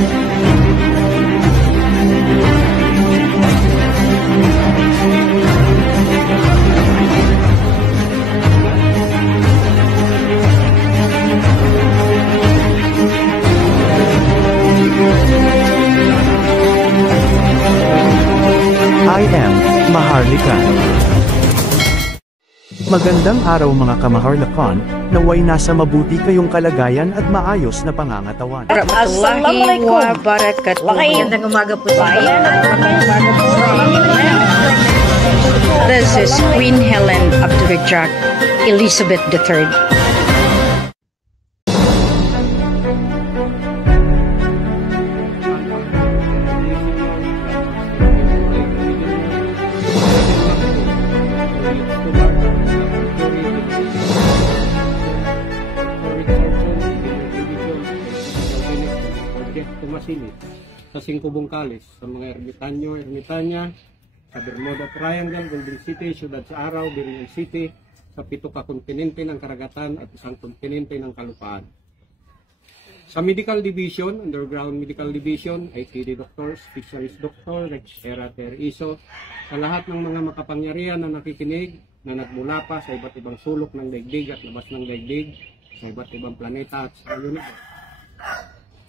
I am Maharlika. Magandang araw mga kamaharlakan, naway nasa mabuti kayong kalagayan at maayos na pangangatawan. Assalamualaikum wabarakatuh. Magandang umaga po sa inyo. This is Queen Helen Abdurrahman Elizabeth III. Sa Cinco Bungkalis, sa mga ermitanyo, ermitanya, sa Bermuda Triangle, Golden City, Ciudad sa Araw, Birilan City, sa 7 kontinente ng karagatan at 1 kontinente ng kalupaan. Sa Medical Division, Underground Medical Division, ITD Doctor, Specialist Doctor, Rex Erater Iso, sa lahat ng mga makapangyarihan na nakikinig, na nagmula pa sa iba't ibang sulok ng daigdig at labas ng daigdig, sa iba't ibang planeta at sa universe.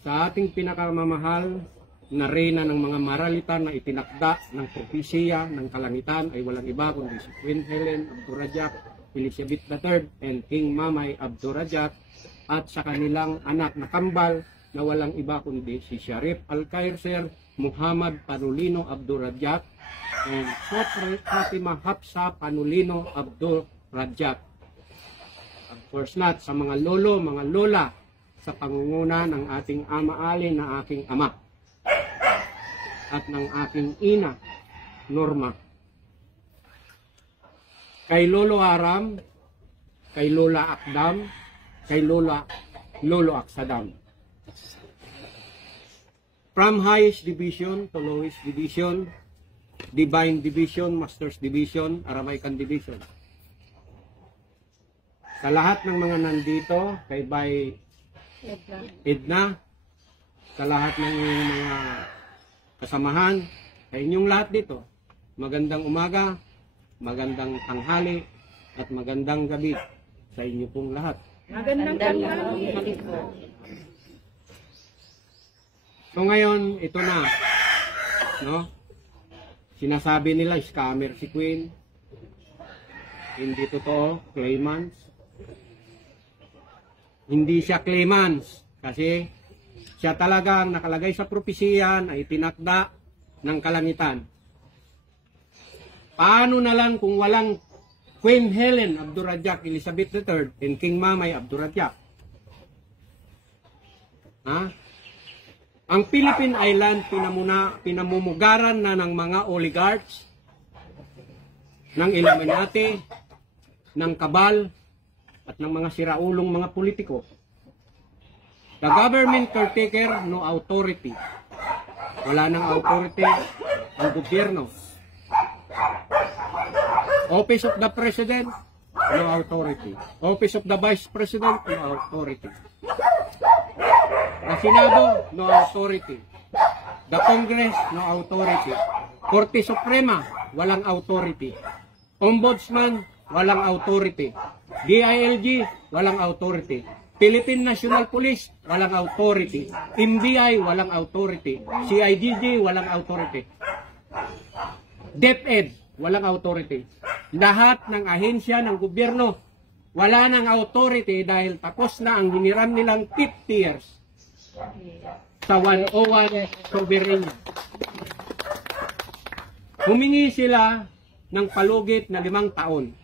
Sa ating pinakamamahal na reyna ng mga maralitan na itinakda ng propesya ng kalangitan ay walang iba kundi si Queen Helen Abdurrahman Elizabeth III and King Mamay Abdurrahman at sa kanilang anak na kambal na walang iba kundi si Sharif Al-Kaiser Muhammad Panulino Abdurrahman and Sofra Fatima Hafsa Panulino Abdurrahman. Of course not, sa mga lolo, mga lola, sa pangunguna ng ating ama-alin na aking ama at ng aking ina, Norma. Kay Lolo Aram, kay Lola Akdam, kay Lolo Aksadam. From highest division to lowest division, Divine Division, Masters Division, Aramaican Division. Sa lahat ng mga nandito, kay Bay Edna, sa lahat ng mga kasamahan, sa inyong lahat dito, magandang umaga, magandang tanghali, at magandang gabi sa inyo pong lahat. Magandang tanghali po. So ngayon, ito na, no? Sinasabi nila, scammer si Queen. Hindi totoo, claimants. Hindi siya claimants kasi siya talagang nakalagay sa propesya na itinakda ng kalangitan. Paano na lang kung walang Queen Helen Abdurrahman Elizabeth III and King Mamay Abdurrahman? Ha? Ang Philippine Island pinamumugaran na ng mga oligarchs, ng Illuminati, ng kabal, at ng mga siraulong mga politiko. The government caretaker, no authority. Wala nang authority ang gobyerno. Office of the President, no authority. Office of the Vice President, no authority. The Senado, no authority. The Congress, no authority. Korte Suprema, walang authority. Ombudsman, walang authority. DILG, walang authority. Philippine National Police, walang authority. NBI, walang authority. CIDG, walang authority. DepEd, walang authority. Lahat ng ahensya ng gobyerno, wala nang authority dahil tapos na ang hiniram nilang 50 years sa 101 sovereign. Humingi sila ng palugit na 5 taon.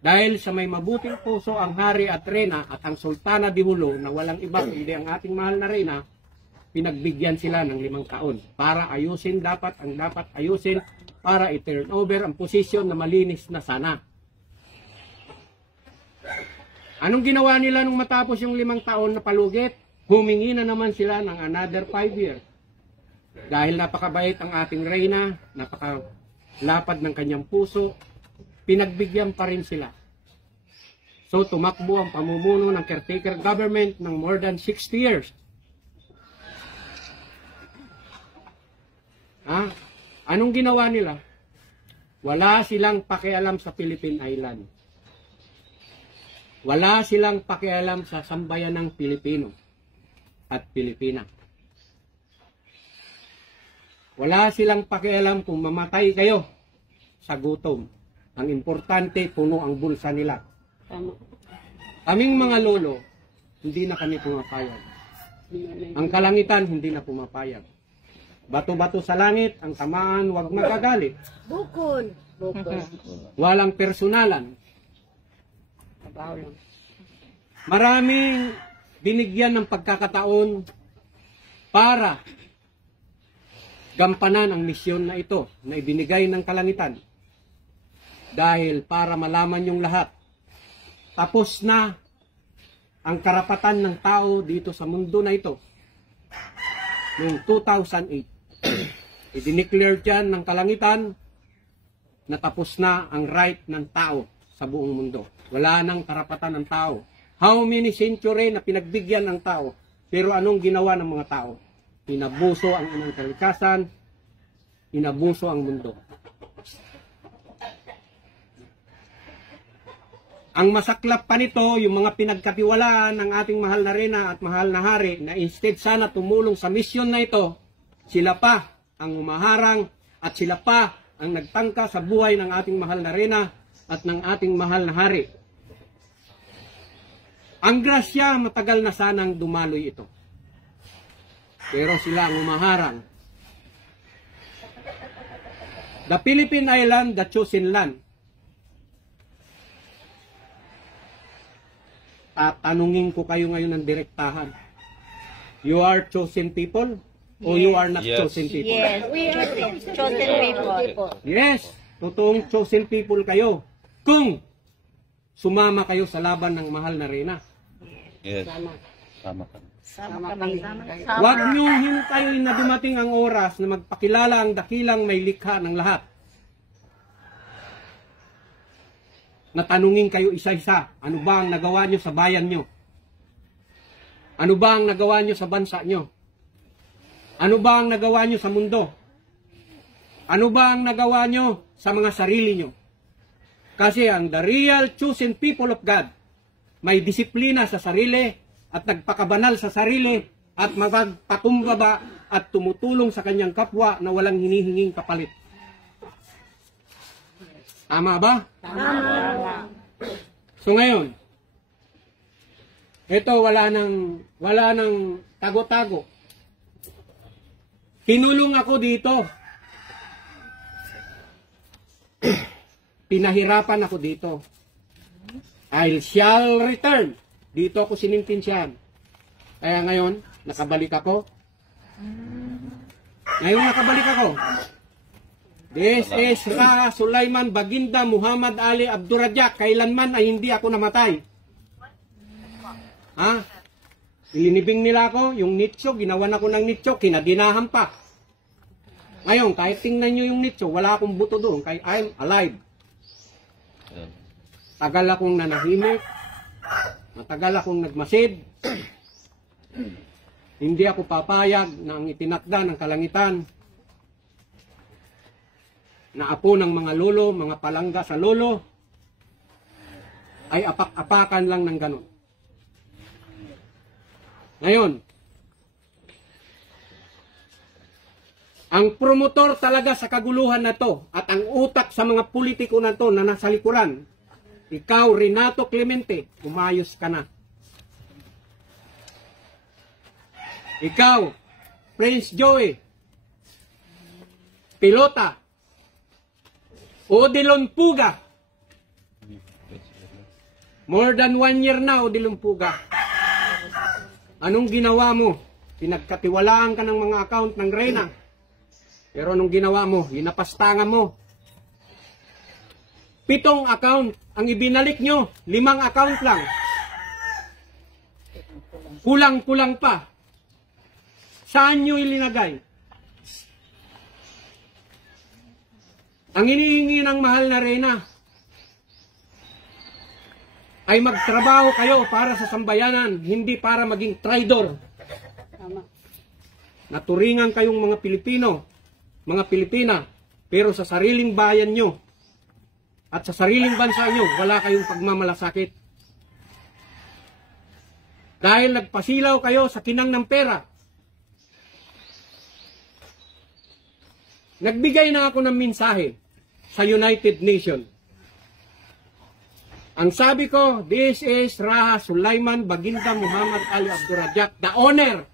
Dahil sa may mabuting puso ang hari at reyna at ang sultana di Hulo na walang iba kundi ang ating mahal na reyna, pinagbigyan sila ng 5 taon para ayusin ang dapat ayusin para i-turn over ang posisyon na malinis na sana. Anong ginawa nila nung matapos yung 5 taon na palugit? Humingi na naman sila ng another 5 years. Dahil napakabait ang ating reyna, napakalapad ng kanyang puso, pinagbigyan pa rin sila. So tumakbo ang pamumuno ng caretaker government ng more than 60 years. Anong ginawa nila? Wala silang pakialam sa Philippine Island. Wala silang pakialam sa sambayanang Pilipino at Pilipina. Wala silang pakialam kung mamatay kayo sa gutom. Ang importante, puno ang bulsa nila. Kaming mga lolo, hindi na kami pumapayag. Ang kalangitan, hindi na pumapayag. Bato-bato sa langit, ang tamaan, huwag magagalit. Bukol. Walang personalan. Maraming binigyan ng pagkakataon para gampanan ang misyon na ito na ibinigay ng kalangitan. Dahil para malaman yung lahat, tapos na ang karapatan ng tao dito sa mundo na ito. Noong 2008, i-declare dyan ng kalangitan na tapos na ang right ng tao sa buong mundo. Wala nang karapatan ng tao. How many century na pinagbigyan ng tao, pero anong ginawa ng mga tao? Inabuso ang unang kalikasan, inabuso ang mundo. Ang masaklap pa nito, yung mga pinagkatiwalaan ng ating mahal na reyna at mahal na hari na instead sana tumulong sa misyon na ito, sila pa ang umaharang at sila pa ang nagtangka sa buhay ng ating mahal na reyna at ng ating mahal na hari. Ang grasya, matagal na sanang dumaloy ito. Pero sila ang umaharang. The Philippine Island, the chosen land. Tatanungin ko kayo ngayon ng direktahan. You are chosen people? O you are not chosen people? Yes, we are chosen people. Yes, totoong chosen people kayo. Kung sumama kayo sa laban ng mahal na reyna. Yes. Tama ka. Sama kami. Huwag niyong hintayin na dumating ang oras na magpakilala ang dakilang may likha ng lahat. Natanungin kayo isa-isa, ano ba ang nagawa niyo sa bayan niyo? Ano ba ang nagawa niyo sa bansa niyo? Ano ba ang nagawa niyo sa mundo? Ano ba ang nagawa niyo sa mga sarili niyo? Kasi ang the real chosen people of God, may disiplina sa sarili at nagpakabanal sa sarili at magpakumbaba at tumutulong sa kanyang kapwa na walang hinihinging kapalit. Tama ba? Tama. So ngayon, ito wala nang tago-tago. Kinulong ako dito. Pinahirapan ako dito. I shall return. Dito ako sinintinsyahan. Kaya ngayon, nakabalik ako. This is Ra Sulaiman Baginda Muhammad Ali Abdurrajak. Kailanman ay hindi ako namatay. Ha? Ilinibing nila ako, yung nicho, ginawan ako ng nicho, kinadinahan pa. Ngayon, kahit tingnan nyo yung nicho, wala akong buto doon, kaya I'm alive. Tagal akong nanahimik, matagal akong nagmasid. Hindi ako papayag na ang itinakda ng kalangitan na apo ng mga lolo, mga palangga sa lolo, ay apak-apakan lang ng ganon. Ngayon, ang promotor talaga sa kaguluhan na to at ang utak sa mga politiko na to na nasa likuran, ikaw, Renato Clemente, umayos ka na. Ikaw, Prince Joey, Pilota, Odilon Puga. More than 1 year na, Odilon Puga. Anong ginawa mo? Pinagkatiwalaan ka ng mga account ng Reyna. Pero anong ginawa mo? Hinapastangan mo. 7 account ang ibinalik nyo. 5 account lang. Kulang-kulang pa. Saan nyo ilinagay? Ang hinihingi ng mahal na Reyna ay magtrabaho kayo para sa sambayanan, hindi para maging traidor. Naturingan kayong mga Pilipino, mga Pilipina, Pero sa sariling bayan nyo at sa sariling bansa nyo, wala kayong pagmamalasakit. Dahil nagpasilaw kayo sa kinang ng pera. Nagbigay na ako ng mensahe sa United Nations. Ang sabi ko, this is Raha Sulaiman Baginda Muhammad Ali Abdurrajak, the owner.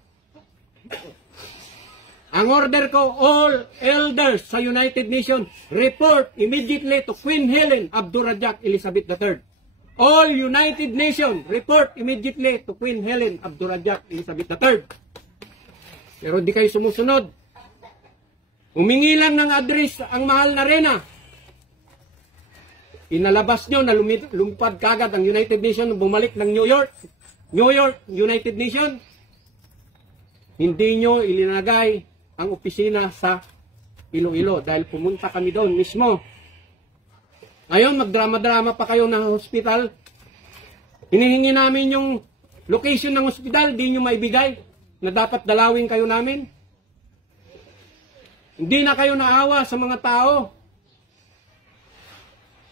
Ang order ko, all elders sa United Nations, report immediately to Queen Helen Abdurrajak Elizabeth III. All United Nations, report immediately to Queen Helen Abdurrajak Elizabeth III. Pero di kayo sumusunod. Humingi lang ng address ang mahal na Rena. Inalabas nyo na lumipad kagad ang United Nations, bumalik ng New York, United Nations. Hindi nyo ilinagay ang opisina sa Iloilo dahil pumunta kami doon mismo. Ngayon, magdrama-drama pa kayo ng hospital. Hinihingi namin yung location ng hospital, di nyo maibigay na dapat dalawin kayo namin. Hindi na kayo naawa sa mga tao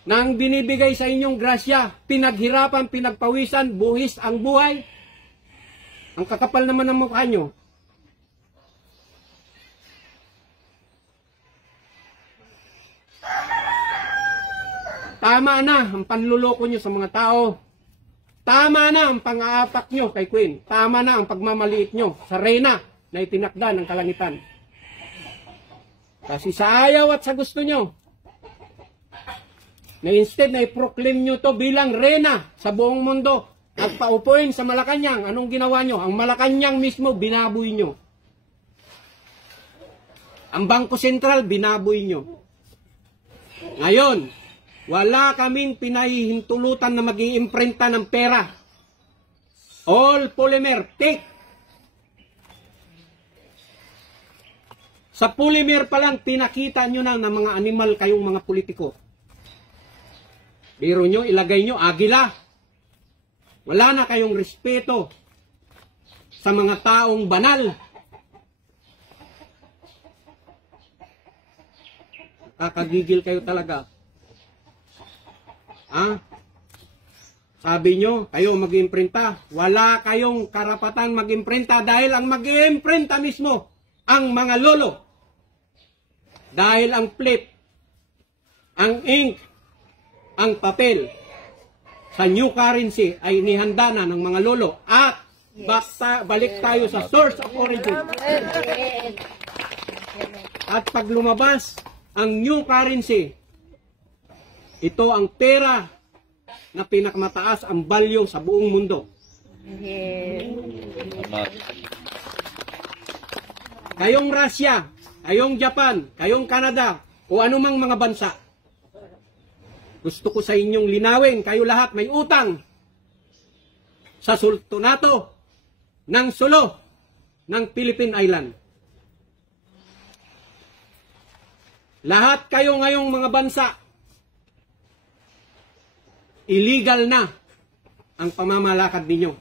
na ang binibigay sa inyong grasya, pinaghirapan, pinagpawisan, buhis ang buhay. Ang kakapal naman ng mukha nyo. Tama na ang panluloko nyo sa mga tao. Tama na ang pang-aapak nyo kay Queen. Tama na ang pagmamaliit nyo sa Reyna na itinakda ng kalangitan. Kasi sa ayaw at sa gusto nyo, na instead na i-proclaim nyo to bilang Reyna sa buong mundo, at paupuin sa Malacanang, anong ginawa nyo? Ang Malacanang mismo, binaboy nyo. Ang Bangko Sentral, binaboy nyo. Ngayon, wala kaming pinahihintulutan na mag-iimprenta ng pera. All polymer, take. Sa polymer pa lang, pinakita nyo na ng mga animal kayong mga politiko. Biro nyo, ilagay nyo, agila. Wala na kayong respeto sa mga taong banal. Kakagigil kayo talaga. Sabi nyo, kayo mag-imprinta. Wala kayong karapatan mag-imprinta dahil ang mag-imprinta mismo, ang mga lolo. Dahil ang flip, ang ink, ang papel, sa new currency ay inihanda na ng mga lolo. At balik tayo sa source of origin. At pag lumabas ang new currency, ito ang pera na pinakamataas ang value sa buong mundo. Kayong Russia, kayong Japan, kayong Canada, o anumang mga bansa, gusto ko sa inyong linawin, kayo lahat may utang sa sultanato ng Sulu ng Philippine Island. Lahat kayo ngayong mga bansa, illegal na ang pamamalakad ninyo.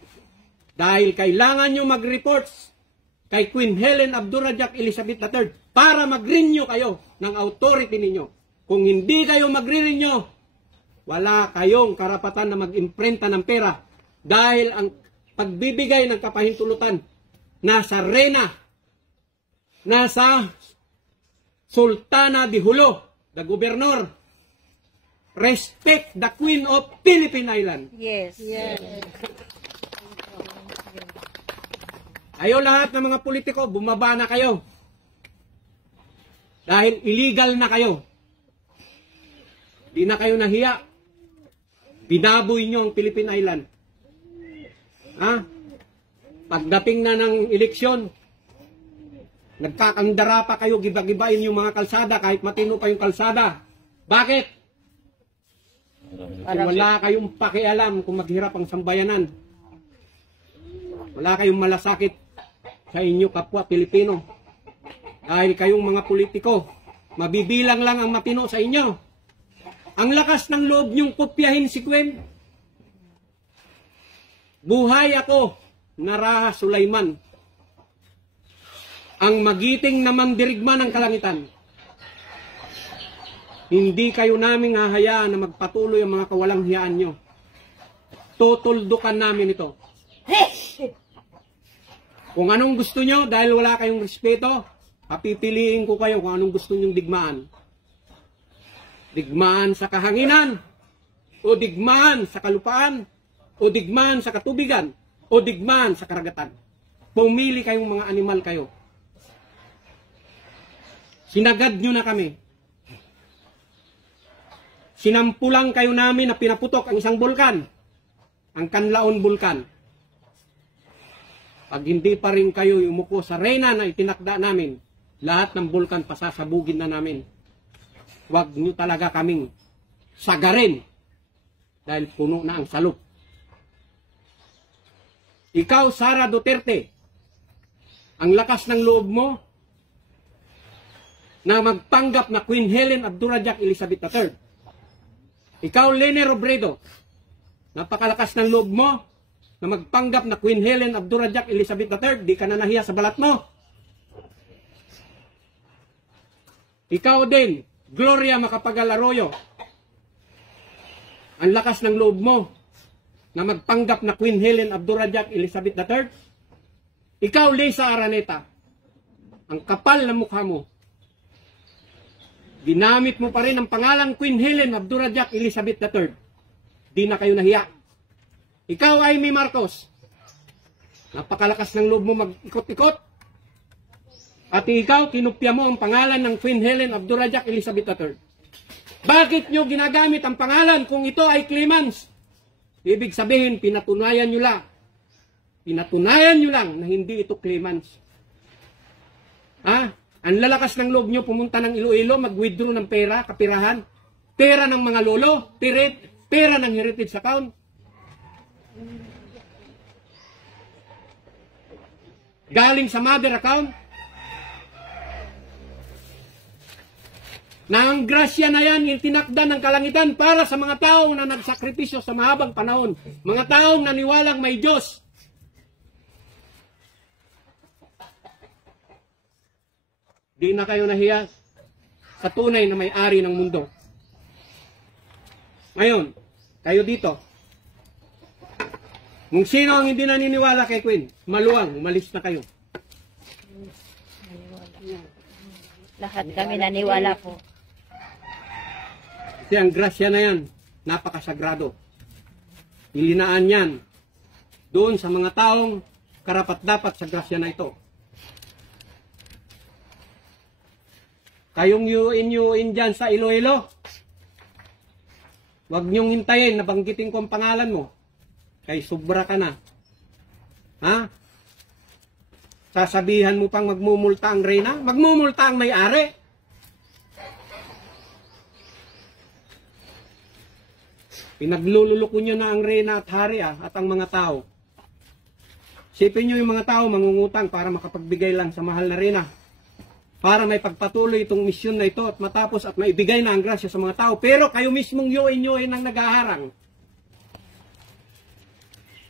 Dahil kailangan nyo mag-reports kay Queen Helen Abdurrajak Elizabeth III para mag-renew kayo ng authority ninyo. Kung hindi kayo magre-renew, wala kayong karapatan na mag-imprenta ng pera. Dahil ang pagbibigay ng kapahintulutan nasa Reyna, nasa Sultana de Jolo, the governor. Respect the Queen of Philippine Island. Yes. Kayo lahat ng mga politiko, bumaba na kayo. Dahil illegal na kayo. Di na kayo nahiya. Binaboy nyo ang Philippine Island. Pagdating na ng eleksyon, nagkakandara pa kayo, giba-gibain yung mga kalsada kahit matino pa yung kalsada. Bakit? Kasi wala kayong pakialam kung maghirap ang sambayanan. Wala kayong malasakit sa inyo kapwa Pilipino. Dahil kayong mga politiko, mabibilang lang ang matino sa inyo. Ang lakas ng loob niyong kopyahin si Queen. Buhay ako na Raha Sulaiman, ang magiting na mandirigma ng kalangitan. Hindi kayo namin hahayaan na magpatuloy ang mga kawalang hiyaan nyo. Tutuldukan namin ito. Kung anong gusto nyo, dahil wala kayong respeto, papipiliin ko kayo kung anong gusto nyong digmaan. Digmaan sa kahanginan, o digmaan sa kalupaan, o digmaan sa katubigan, o digmaan sa karagatan. Pumili kayong mga animal kayo. Sinagad nyo na kami. Sinampulang kayo namin na pinaputok ang isang bulkan, ang Canlaon Bulkan. Pag hindi pa rin kayo umupo sa reyna na itinakda namin, lahat ng bulkan pasasabugin na namin. Huwag nyo talaga kaming sagarin dahil puno na ang salot. Ikaw, Sara Duterte, ang lakas ng loob mo na magpanggap na Queen Helen Abdurrahman Elizabeth III. Ikaw, Lene Robredo, napakalakas ng loob mo na magpanggap na Queen Helen Abdurrahman Elizabeth III, di ka na nahiya sa balat mo. Ikaw din, Gloria Macapagal Arroyo, ang lakas ng loob mo na magpanggap na Queen Helen Abdurrahman Elizabeth III. Ikaw, Lisa Araneta, ang kapal ng mukha mo. Ginamit mo pa rin ang pangalang Queen Helen Abdurrahman Elizabeth III. Di na kayo nahiya. Ikaw, Amy Marcos, napakalakas ng loob mo mag-ikot-ikot. At ikaw, kinupya mo ang pangalan ng Queen Helen Abdurrahman Elizabeth III. Bakit nyo ginagamit ang pangalan kung ito ay Clemens? Ibig sabihin, pinatunayan nyo lang. Pinatunayan nyo lang na hindi ito Clemens. Ang lalakas ng loob nyo pumunta ng Iloilo, mag-withdraw ng pera, kapirahan. Pera ng mga lolo, pera ng heritage account. Galing sa mother account. Na ang grasya na yan, itinakda ng kalangitan para sa mga taong na nagsakripisyo sa mahabang panahon. Mga taong naniwalang may Diyos. Di na kayo nahiya sa tunay na may-ari ng mundo. Ngayon, kayo dito. Kung sino ang hindi naniniwala kay Queen, maluwang, umalis na kayo. Lahat kami naniwala po. Kasi ang grasya na yan, napakasagrado. Ilinaan yan doon sa mga taong karapat-dapat sa grasya na ito. Kayong yuin dyan sa Iloilo, huwag niyong hintayin na banggitin ko ang pangalan mo. Kay sobra ka na. Sasabihan mo pang magmumulta ang reyna? Magmumulta ang may-ari. Pinaglululuko nyo na ang reyna at hari at ang mga tao. Sipin nyo yung mga tao mangungutang para makapagbigay lang sa mahal na reyna. Para may pagpatuloy itong misyon na ito at matapos at maibigay na ang grasya sa mga tao. Pero kayo mismong yuin ang nagaharang.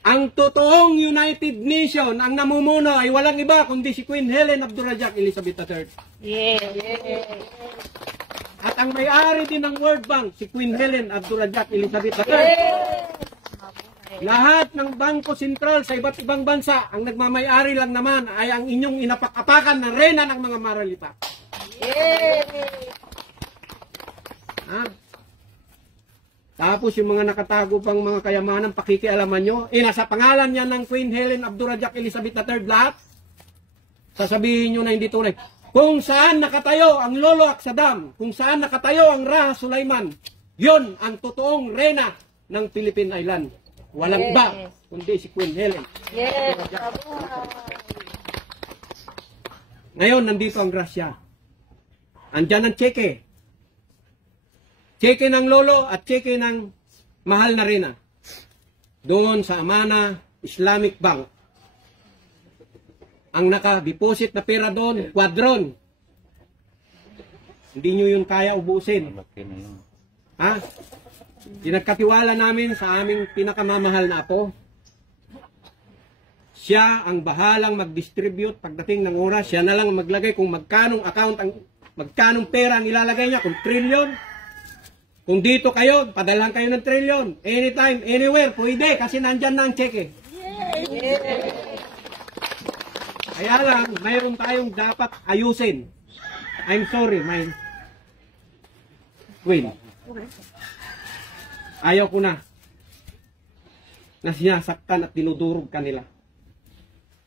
Ang totoong United Nation, ang namumuno ay walang iba kundi si Queen Helen Abdurrahman Elizabeth III. Yes. At ang may-ari din ng World Bank, si Queen Helen Abdurrahman Elizabeth III. Lahat ng bangko sentral sa iba't ibang bansa, ang nagmamay-ari lang naman ay ang inyong inapak-apakan na reyna ng mga maralita. Tapos yung mga nakatago pang mga kayamanan, pakikialaman nyo, nasa pangalan niya ng Queen Helen Abdurrahman Elizabeth III lahat. Sasabihin nyo na hindi tunay. Kung saan nakatayo ang Lolo Aksadam, kung saan nakatayo ang Raha Sulaiman, yon ang totoong reyna ng Philippine Island. Walang iba, kundi si Queen Helen. Yes. Ngayon, nandito ang grasya. Andyan ang tseke. Tseke ng lolo at tseke ng mahal na reyna. Doon sa Amana Islamic Bank. Ang naka-deposit na pera doon, kwadron. Hindi nyo yun kaya ubusin. Pinagkatiwala namin sa aming pinakamamahal na apo. Siya ang bahalang mag-distribute pagdating ng oras. Siya na lang maglagay kung magkanong account, magkanong pera ang ilalagay niya, kung trillion, Kung dito kayo, padalhan kayo ng trilyon. Anytime, anywhere, pwede. Kasi nandyan na ang cheque. Kaya lang, mayroon tayong dapat ayusin. I'm sorry, my queen. Ayaw ko na sinasaktan at dinudurog ka nila.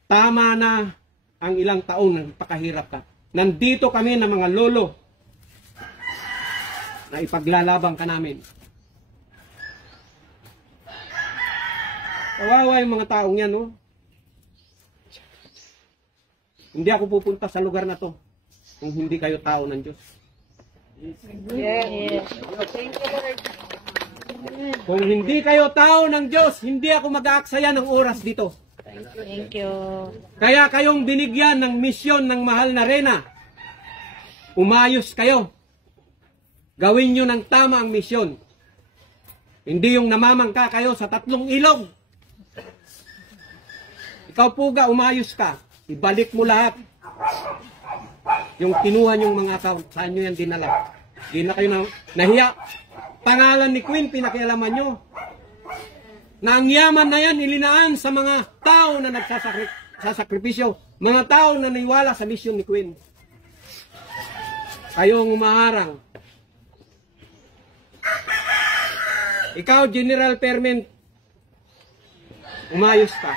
Tama na ang ilang taon na pakahirap ka. Nandito kami ng mga lolo na ipaglalaban ka namin. Kawawa yung mga taong yan, no? Hindi ako pupunta sa lugar na to kung hindi kayo tao ng Diyos. Kung hindi kayo tao ng Diyos, hindi ako mag-aaksaya ng oras dito. Thank you. Kaya kayong binigyan ng misyon ng mahal na Reyna. Umayos kayo. Gawin nyo ng tama ang misyon. Hindi yung namamangka kayo sa 3 ilog. Ikaw puga, umayos ka. Ibalik mo lahat. Yung kinuha nyong mga tao, saan nyo yan dinala? Hindi na kayo nahiya. Pangalan ni Queen, pinakialaman nyo. Na ang yaman na yan, ilinaan sa mga tao na nagsasakripisyo. Mga tao na naniwala sa misyon ni Queen. Kayong umaharang. Ikaw, General Perment, umayos ka.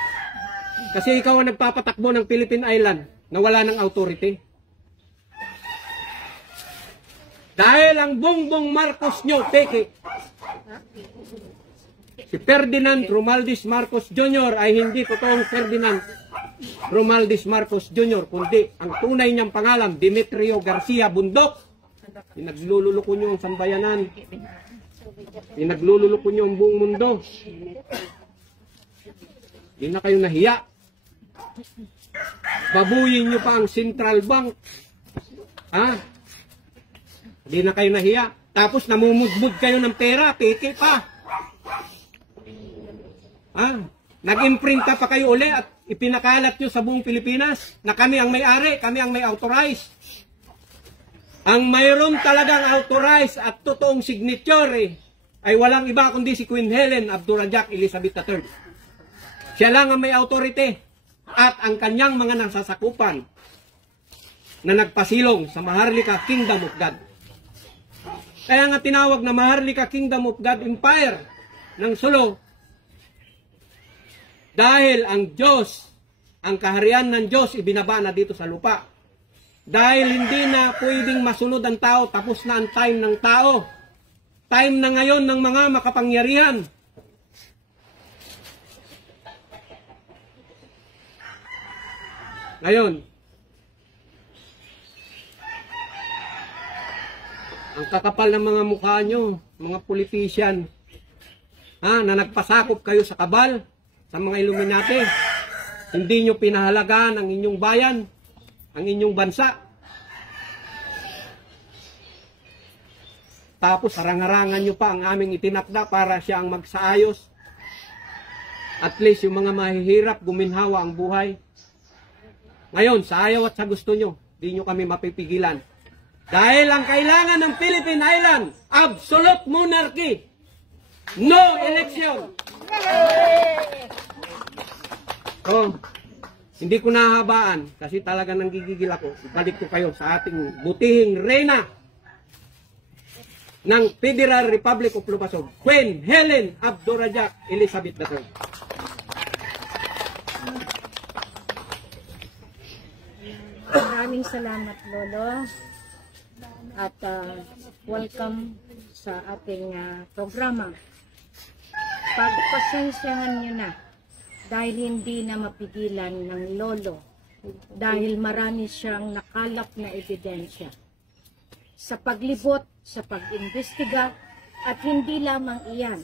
Kasi ikaw ang nagpapatakbo ng Philippine Island na wala ng authority. Dahil ang Bongbong Marcos nyo, peke. Si Ferdinand Romualdez Marcos Jr. ay hindi totoong Ferdinand Romualdez Marcos Jr. kundi ang tunay niyang pangalan, Demetrio Garcia Bundok. Pinaglululoko nyo ang sambayanan. Pinaglululoko nyo ang buong mundo. Hindi na kayo nahiya. Babuyin nyo pa ang Central Bank. Hindi na kayo nahiya. Tapos namumudmud kayo ng pera, peke pa. Nag-imprinta pa kayo uli at ipinakalat nyo sa buong Pilipinas na kami ang may-ari, kami ang may authorize. Ang mayroon talagang authorize at totoong signature ay walang iba kundi si Queen Helen Abdurrahman Elizabeth III. Siya lang ang may authority at ang kanyang mga nasasakupan na nagpasilong sa Maharlika Kingdom of God. Kaya nga tinawag na Maharlika Kingdom of God Empire ng Sulu. Dahil ang Diyos, ang kaharian ng Diyos ibinaba na dito sa lupa. Dahil hindi na pwedeng masunod ang tao, tapos na ang time ng tao. Time na ngayon ng mga makapangyarihan. Ngayon, ang kakapal ng mga mukha nyo, mga politician, na nagpasakop kayo sa kabal, sa mga Illuminati, hindi nyo pinahalagaan ang inyong bayan, ang inyong bansa. Tapos harang-harangan nyo pa ang aming itinakda para siya ang magsaayos. At least yung mga mahihirap, guminhawa ang buhay. Ngayon, sa ayaw at sa gusto nyo, di nyo kami mapipigilan. Dahil ang kailangan ng Philippine Island, absolute monarchy. No election. Hindi ko nahabaan kasi talaga nanggigigil ako. Ibalik ko kayo sa ating butihing reyna ng Federal Republic of Lupasog, Queen Helen Abdurrahman Elizabeth III. Maraming salamat, Lolo. At welcome sa ating programa. Pagpasensyahan nyo na dahil hindi na mapigilan ng Lolo dahil marami siyang nakalap na ebidensya sa paglibot, sa pag-imbestiga at hindi lamang iyan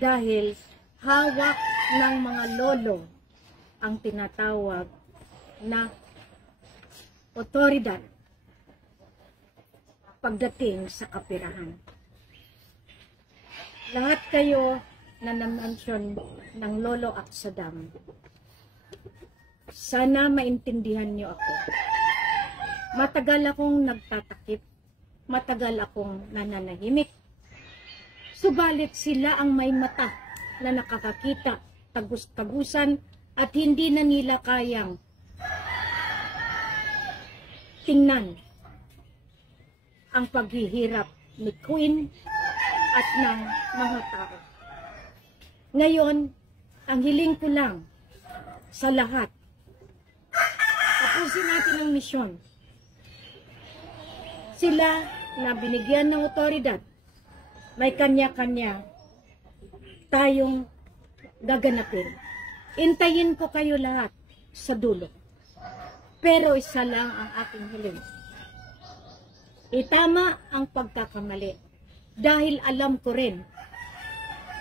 dahil hawak ng mga Lolo ang tinatawag na otoridad pagdating sa kapirahan. Lahat kayo na na-mention ng Lolo Aksadam, sana maintindihan niyo ako. Matagal akong nagtatakip, matagal akong nananahimik, Subalit sila ang may mata na nakakakita, tagus-tagusan, at hindi na nila kayang tingnan ang paghihirap ni Queen at ng mga tao. Ngayon, ang hiling ko lang sa lahat, tapusin natin ang misyon. Sila na binigyan ng otoridad, may kanya-kanya tayong gaganapin. Intayin ko kayo lahat sa dulo. Pero isa lang ang aking hiling. Itama ang pagkakamali. Dahil alam ko rin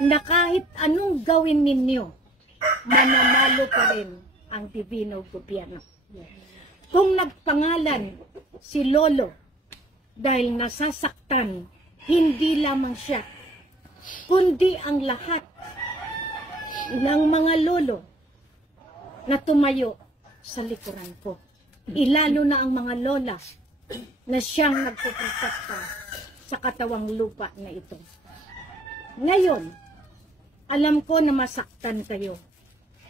na kahit anong gawin ninyo, mananalo pa rin ang Divino Gobyerno. Kung nagpangalan si Lolo dahil nasasaktan, hindi lamang siya, kundi ang lahat ng mga lolo na tumayo sa likuran ko. Ilalo na ang mga lola na siyang nagpuprotekta sa katawang lupa na ito. Ngayon, alam ko na masaktan kayo,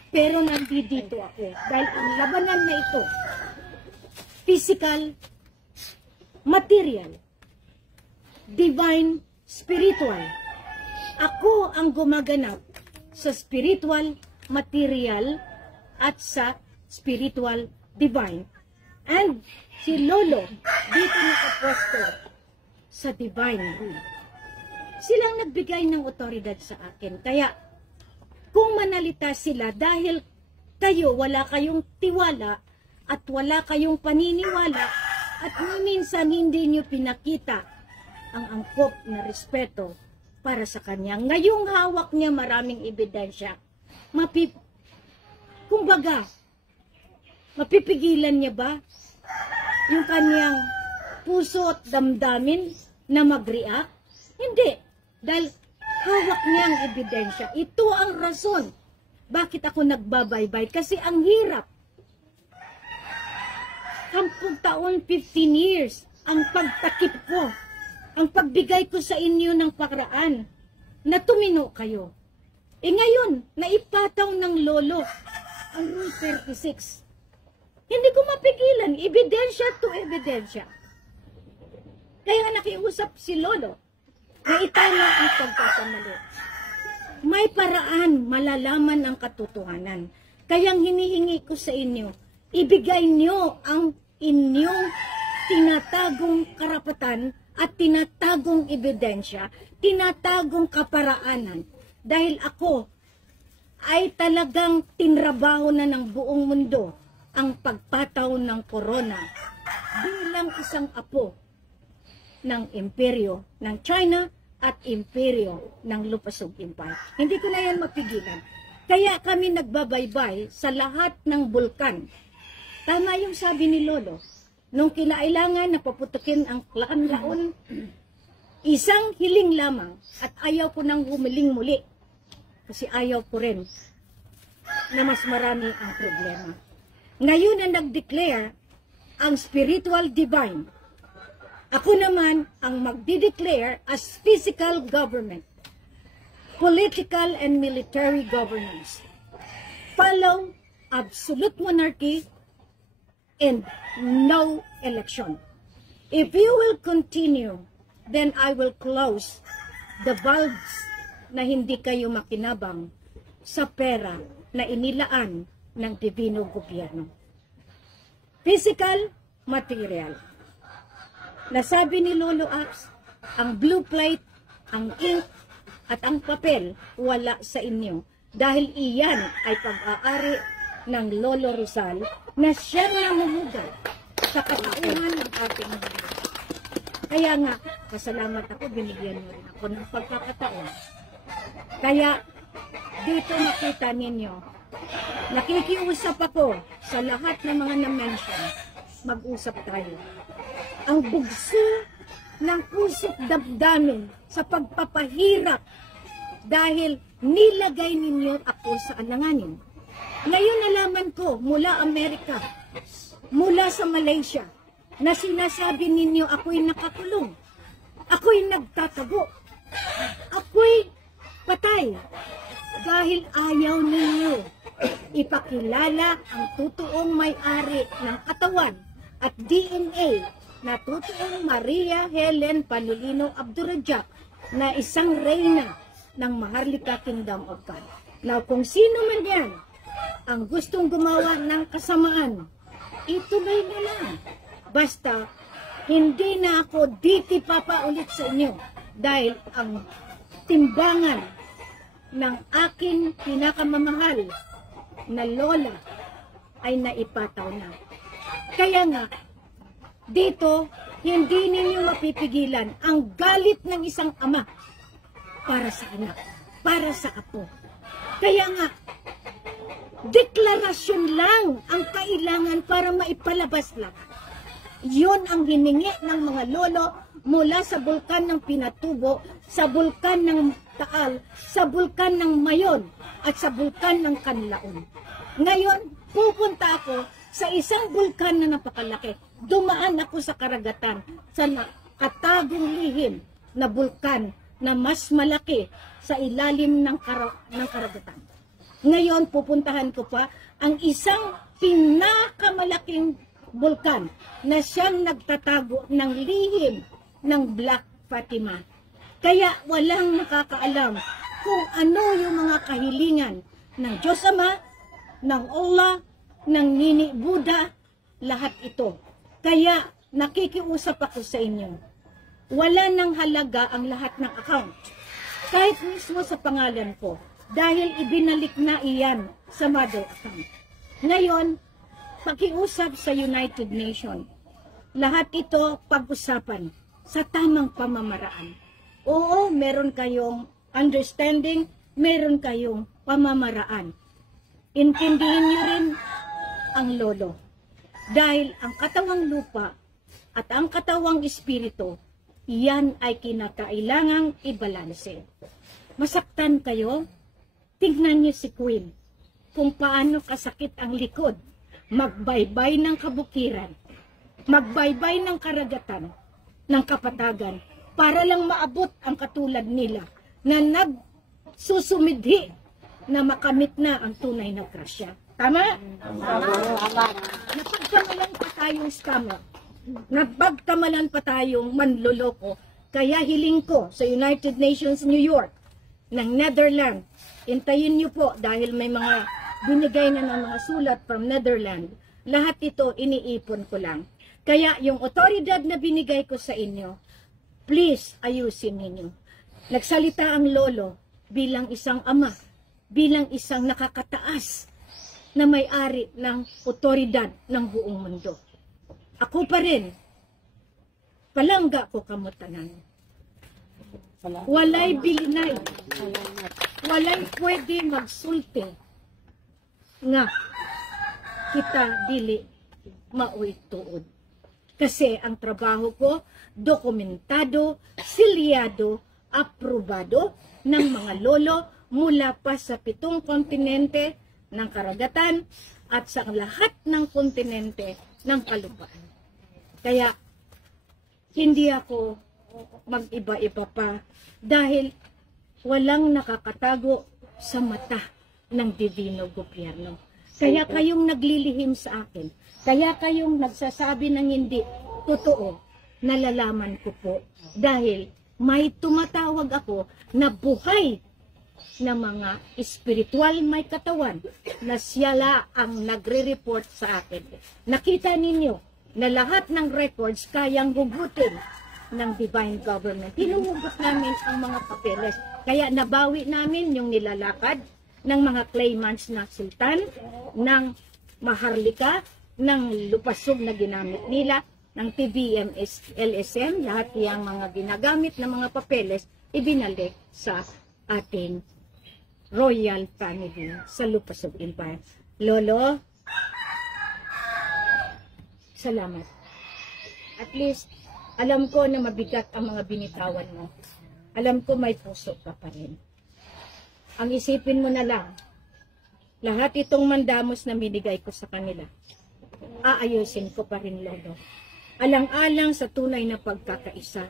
pero nandito ako dahil ang labanan na ito, physical, material, divine, spiritual. Ako ang gumaganap sa spiritual, material, at sa spiritual, divine. And si Lolo, dito nakapwesto sa divine rule. Silang nagbigay ng otoridad sa akin. Kaya, kung manalita sila dahil kayo, wala kayong tiwala at wala kayong paniniwala at minsan hindi nyo pinakita ang angkop na respeto para sa kanya. Ngayong hawak niya maraming ebidensya. Kumbaga, mapipigilan niya ba yung kanyang puso at damdamin na mag-react? Hindi. Dahil hawak niya ang ebidensya. Ito ang rason bakit ako nagbabaybay. Kasi ang hirap. 10 taon, 15 years, ang pagtakip ko, ang pagbigay ko sa inyo ng pakraan, na tumino kayo. Ngayon, naipataw ng Lolo ang Rule 36. Hindi ko mapigilan, ebidensya to ebidensya. Kaya nakiusap si Lolo na itama ang pagkakamali. May paraan malalaman ang katotohanan. Kaya hinihingi ko sa inyo, ibigay nyo ang inyong tinatagong karapatan at tinatagong ebidensya, tinatagong kaparaanan. Dahil ako ay talagang tinrabaho na ng buong mundo ang pagpataw ng corona bilang isang apo ng imperyo ng China at imperyo ng Lupasug Empire. Hindi ko na yan mapigilan. Kaya kami nagbabaybay sa lahat ng bulkan. Tama yung sabi ni Lolo, nung kinailangan na paputukin ang laon, isang hiling lamang at ayaw ko nang humiling muli. Kasi ayaw ko rin na mas marami ang problema. Ngayon na nag-declare ang spiritual divine. Ako naman ang magdi-declare as physical government, political and military governance. Follow absolute monarchy and no election. If you will continue, then I will close the valves na hindi kayo makinabang sa pera na inilaan ng Divino Gobyerno. Physical, material. Nasabi ni Lolo Ax, ang blue plate, ang ink, at ang papel wala sa inyo dahil iyan ay pag-aari ng Lolo Rizal na siya na humugal sa katauhan ng ating mga. Kaya nga, pasalamat ako, binigyan mo rin ako ng pagkakataon. Kaya, dito makita ninyo, nakikiusap ako sa lahat ng mga na-mention, mag-usap tayo. Ang bugso ng pusok damdamin sa pagpapahirap dahil nilagay ninyo ako sa alanganin. Ngayon nalaman ko mula Amerika, mula sa Malaysia, na sinasabi ninyo ako'y nakakulong, ako'y nagtatago, ako'y patay dahil ayaw ninyo ipakilala ang totoong may-ari ng katawan at DNA na totoong Maria Helen Panulino Abdurrajak na isang reyna ng Maharlika Kingdom of God. Now, kung sino man yan ang gustong gumawa ng kasamaan, ituloy nyo lang. Basta, hindi na ako ditipapa ulit sa inyo dahil ang timbangan ng aking pinakamamahal na lola ay naipataw na. Kaya nga, dito, hindi ninyo mapipigilan ang galit ng isang ama para sa anak, para sa apo. Kaya nga, deklarasyon lang ang kailangan para maipalabas lang. Yun ang hiningi ng mga lolo mula sa bulkan ng Pinatubo, sa bulkan ng Taal, sa bulkan ng Mayon, at sa bulkan ng Kanlaon. Ngayon, pupunta ako sa isang bulkan na napakalaki. Dumaan ako sa karagatan, sa katagong lihim na bulkan na mas malaki sa ilalim ng karagatan. Ngayon, pupuntahan ko pa ang isang pinakamalaking bulkan na siyang nagtatago ng lihim ng Black Fatima. Kaya walang nakakaalam kung ano yung mga kahilingan ng Diyos Ama, ng Allah, ng Nini Buddha, lahat ito. Kaya nakikiusap ako sa inyo. Wala nang halaga ang lahat ng account. Kahit mismo sa pangalan ko. Dahil ibinalik na iyan sa mother account. Ngayon, pakiusap sa United Nations. Lahat ito pag-usapan sa tamang pamamaraan. Oo, meron kayong understanding, meron kayong pamamaraan. Intindihin niyo rin ang lolo. Dahil ang katawang lupa at ang katawang espiritu, iyan ay kinakailangang ibalanse. Masaktan kayo? Tignan niyo si Queen, kung paano kasakit ang likod, magbaybay ng kabukiran, magbaybay ng karagatan, ng kapatagan, para lang maabot ang katulad nila, na nagsusumidhi na makamit na ang tunay na grasya. Tama? Napagkamalan pa tayong scammer, napagkamalan pa tayong manloloko, kaya hiling ko sa United Nations New York, ng Netherlands, intayin niyo po dahil may mga binigay na ng mga sulat from Netherlands. Lahat ito iniipon ko lang. Kaya yung otoridad na binigay ko sa inyo, please ayusin ninyo. Nagsalita ang lolo bilang isang ama, bilang isang nakakataas na may-ari ng otoridad ng buong mundo. Ako pa rin, palangga ko kamutanan. Walay bilinay. Walay pwede magsulti nga kita dili maoy tuod. Kasi ang trabaho ko, dokumentado, silyado, aprobado ng mga lolo mula pa sa 7 kontinente ng karagatan at sa lahat ng kontinente ng kalupaan. Kaya hindi ako mag-iba-iba pa dahil walang nakakatago sa mata ng divino gobyerno. Kaya kayong naglilihim sa akin, kaya kayong nagsasabi ng hindi totoo, nalalaman ko po dahil may tumatawag ako na buhay na mga espiritual may katawan na siyala ang nagre-report sa akin. Nakita ninyo na lahat ng records kayang hugutin ng divine government. Hinuhugot namin ang mga papeles. Kaya nabawi namin yung nilalakad ng mga claimants na sultan, ng Maharlika, ng lupasog na ginamit nila, ng TBM, LSM, lahat yung mga ginagamit ng mga papeles, ibinalik sa ating royal family sa Lupasog Empire. Lolo, salamat. At least, alam ko na mabigat ang mga binitawan mo. Alam ko may puso ka pa rin. Ang isipin mo na lang, lahat itong mandamos na binigay ko sa kanila, aayusin ko pa rin, Lolo. Alang-alang sa tunay na pagkakaisa,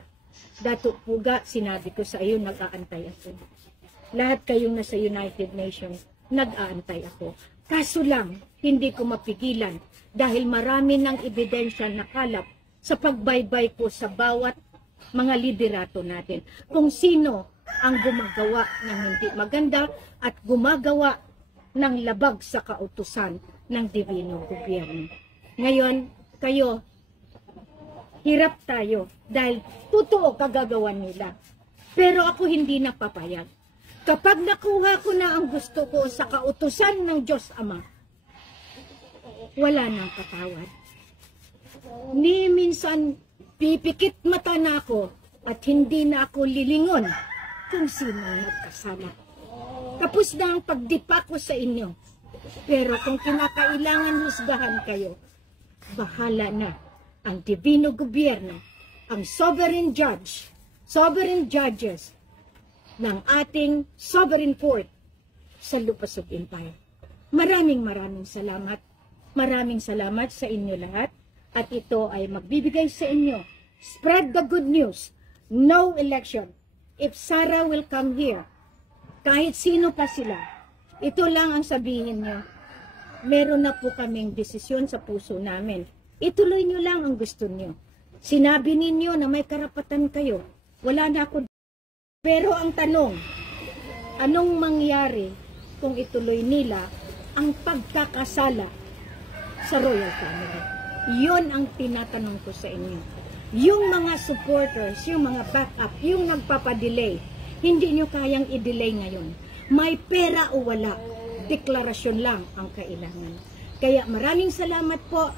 Dato Puga, sinabi ko sa iyo, nag-aantay ako. Lahat kayong nasa United Nations, nag-aantay ako. Kaso lang, hindi ko mapigilan dahil marami ng ebidensya nakalap sa pagbaybay ko sa bawat mga liderato natin. Kung sino ang gumagawa ng hindi maganda at gumagawa ng labag sa kautusan ng Dibinong Gobyerno. Ngayon, kayo, hirap tayo dahil totoo kagagawan nila. Pero ako hindi napapayag. Kapag nakuha ko na ang gusto ko sa kautusan ng Diyos Ama, wala nang patawad. Ni minsan pipikit mata na ako at hindi na ako lilingon kung sino ang nagkasala. Tapos na ang pagdipa ko sa inyo. Pero kung kinakailangan husgahan kayo, bahala na ang Dibino Gobyerno, ang sovereign judges ng ating sovereign court sa Lupasug Empire. Maraming salamat. Maraming salamat sa inyo lahat. At ito ay magbibigay sa inyo. Spread the good news. No election. If Sara will come here, kahit sino pa sila, ito lang ang sabihin nyo. Meron na po kaming desisyon sa puso namin. Ituloy nyo lang ang gusto nyo. Sinabi ninyo na may karapatan kayo. Wala na ako. Pero ang tanong, anong mangyari kung ituloy nila ang pagkakasala sa royal family? Yun ang tinatanong ko sa inyo. Yung mga supporters, yung mga backup, yung nagpapadelay, hindi nyo kayang i-delay ngayon. May pera o wala, deklarasyon lang ang kailangan. Kaya maraming salamat po,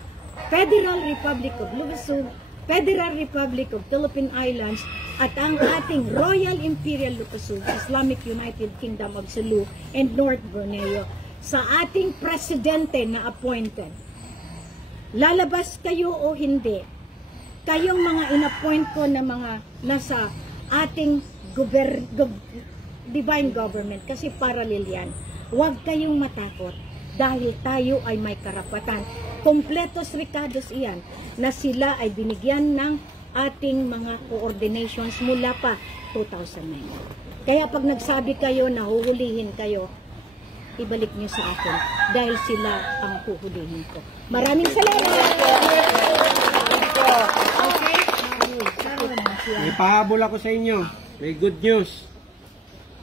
Federal Republic of Lubusug, Federal Republic of Philippine Islands, at ang ating Royal Imperial Lupusug, Islamic United Kingdom of Sulu and North Borneo, sa ating presidente na appointed. Lalabas kayo o hindi, kayong mga inappoint ko na mga nasa ating divine government, kasi parallel yan. Huwag kayong matakot dahil tayo ay may karapatan. Kompletos recados iyan na sila ay binigyan ng ating mga coordinations mula pa 2009. Kaya pag nagsabi kayo na huhulihin kayo, ibalik nyo sa akin dahil sila ang huhulihin ko. Maraming salamat! Okay? Ipahabol ako sa inyo. May good news.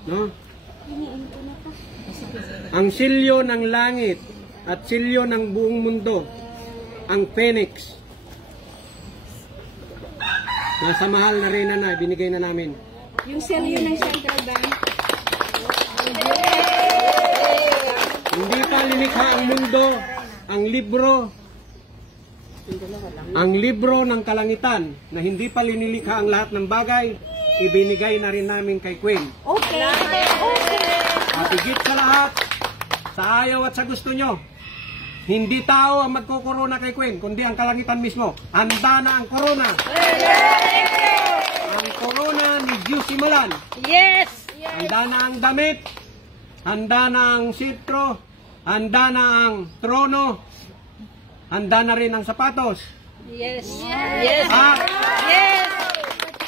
No? Ang silyo ng langit at silyo ng buong mundo, ang Phoenix, nasa mahal na reyna na, binigay na namin. Yung selyo ng Central Bank. Hindi pa lilikha ang mundo, ang libro ng kalangitan, na hindi pa linilikha ang lahat ng bagay, ibinigay na rin namin kay Queen. Okay. At higit sa lahat, sa ayaw at sa gusto nyo, hindi tao ang magkukorona kay Queen, kundi ang kalangitan mismo. Handa na ang corona. Ang corona ni Diyos Simulan. Yes! Handa na ang damit, handa na ang sitro, handa na ang trono, handa na rin ang sapatos. Yes! Yes! At Yes!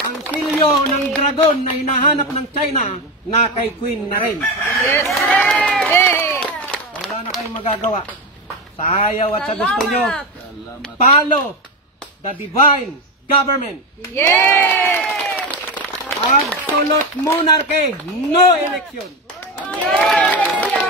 ang silyo ng dragon na hinahanap ng China, na kay Queen na rin. Yes! Hey! Wala na kayong magagawa. Sa ayaw at sa gusto nyo, follow the divine government. Yes! Absolute monarchy, no election. Yes!